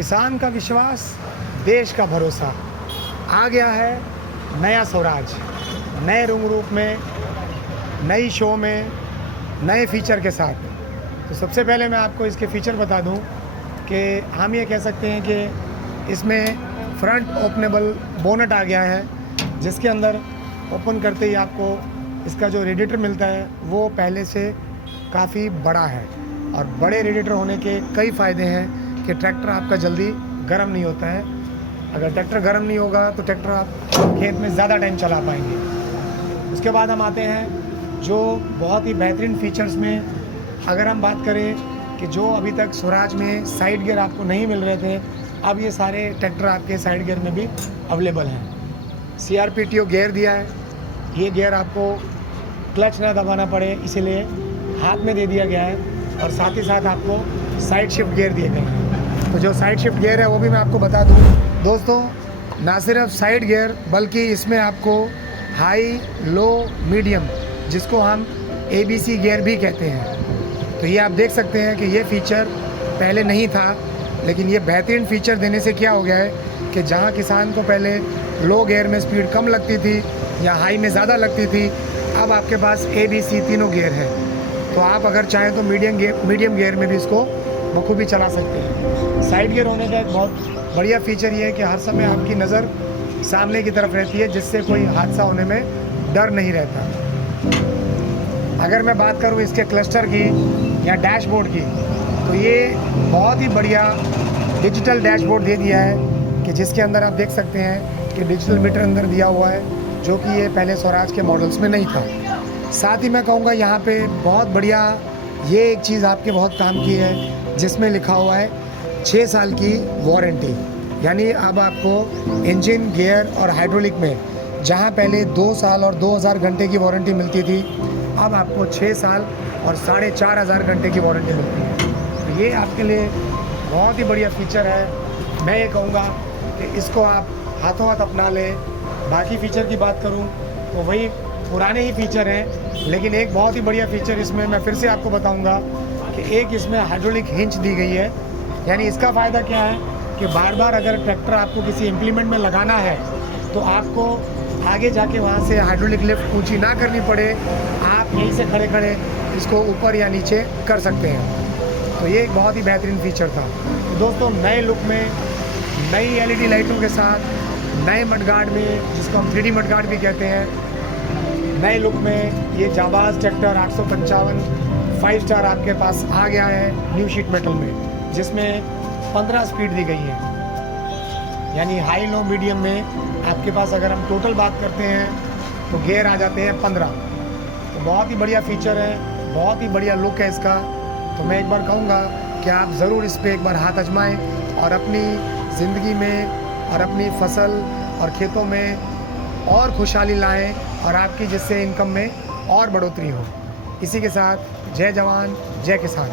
किसान का विश्वास, देश का भरोसा। आ गया है नया स्वराज, नए रंग रूप में, नई शो में, नए फीचर के साथ। तो सबसे पहले मैं आपको इसके फ़ीचर बता दूं कि हम ये कह सकते हैं कि इसमें फ्रंट ओपनेबल बोनट आ गया है, जिसके अंदर ओपन करते ही आपको इसका जो रेडिएटर मिलता है वो पहले से काफ़ी बड़ा है। और बड़े रेडिएटर होने के कई फ़ायदे हैं कि ट्रैक्टर आपका जल्दी गर्म नहीं होता है। अगर ट्रैक्टर गर्म नहीं होगा तो ट्रैक्टर आप खेत में ज़्यादा टाइम चला पाएंगे। उसके बाद हम आते हैं जो बहुत ही बेहतरीन फ़ीचर्स में, अगर हम बात करें कि जो अभी तक स्वराज में साइड गियर आपको नहीं मिल रहे थे, अब ये सारे ट्रैक्टर आपके साइड गियर में भी अवेलेबल हैं। CRPTO गियर दिया है, ये गियर आपको क्लच ना दबाना पड़े इसीलिए हाथ में दे दिया गया है। और साथ ही साथ आपको साइड शिफ्ट गियर दिए गए हैं। तो जो साइड शिफ्ट गियर है वो भी मैं आपको बता दूं दोस्तों, ना सिर्फ साइड गियर बल्कि इसमें आपको हाई, लो, मीडियम, जिसको हम ABC गियर भी कहते हैं। तो ये आप देख सकते हैं कि ये फ़ीचर पहले नहीं था, लेकिन ये बेहतरीन फ़ीचर देने से क्या हो गया है कि जहाँ किसान को पहले लो गियर में स्पीड कम लगती थी या हाई में ज़्यादा लगती थी, अब आपके पास ABC तीनों गियर है। तो आप अगर चाहें तो मीडियम गियर में भी इसको बखूबी चला सकते हैं। साइड गियर होने का एक बहुत बढ़िया फ़ीचर ये है कि हर समय आपकी नज़र सामने की तरफ रहती है, जिससे कोई हादसा होने में डर नहीं रहता। अगर मैं बात करूँ इसके क्लस्टर की या डैशबोर्ड की, तो ये बहुत ही बढ़िया डिजिटल डैशबोर्ड दे दिया है कि जिसके अंदर आप देख सकते हैं कि डिजिटल मीटर अंदर दिया हुआ है, जो कि ये पहले स्वराज के मॉडल्स में नहीं था। साथ ही मैं कहूँगा यहाँ पे बहुत बढ़िया ये एक चीज़ आपके बहुत काम की है, जिसमें लिखा हुआ है 6 साल की वारंटी। यानी अब आपको इंजन, गियर और हाइड्रोलिक में जहाँ पहले 2 साल और 2000 घंटे की वारंटी मिलती थी, अब आपको 6 साल और 4500 घंटे की वारंटी मिलती है। तो ये आपके लिए बहुत ही बढ़िया फ़ीचर है। मैं ये कहूँगा कि इसको आप हाथों हाथ अपना लें। बाकी फ़ीचर की बात करूँ तो वही पुराने ही फ़ीचर हैं, लेकिन एक बहुत ही बढ़िया फ़ीचर इसमें मैं फिर से आपको बताऊंगा कि एक इसमें हाइड्रोलिक हिंच दी गई है। यानी इसका फ़ायदा क्या है कि बार बार अगर ट्रैक्टर आपको किसी इम्प्लीमेंट में लगाना है तो आपको आगे जाके वहाँ से हाइड्रोलिक लिफ्ट ऊंची ना करनी पड़े, आप यहीं से खड़े खड़े इसको ऊपर या नीचे कर सकते हैं। तो ये एक बहुत ही बेहतरीन फ़ीचर था। तो दोस्तों, नए लुक में, नई LED लाइटों के साथ, नए मडगार्ड में, जिसको हम 3D मडगार्ड भी कहते हैं, नए लुक में ये जाबाज ट्रैक्टर 855 5 स्टार आपके पास आ गया है न्यू शीट मेटल में, जिसमें 15 स्पीड दी गई है। यानी हाई, लो, मीडियम में आपके पास अगर हम टोटल बात करते हैं तो गियर आ जाते हैं 15। तो बहुत ही बढ़िया फ़ीचर है, बहुत ही बढ़िया लुक है इसका। तो मैं एक बार कहूँगा कि आप ज़रूर इस पर एक बार हाथ आजमाएँ और अपनी ज़िंदगी में और अपनी फसल और खेतों में और खुशहाली लाएं, और आपकी जिससे इनकम में और बढ़ोतरी हो। इसी के साथ जय जवान, जय किसान।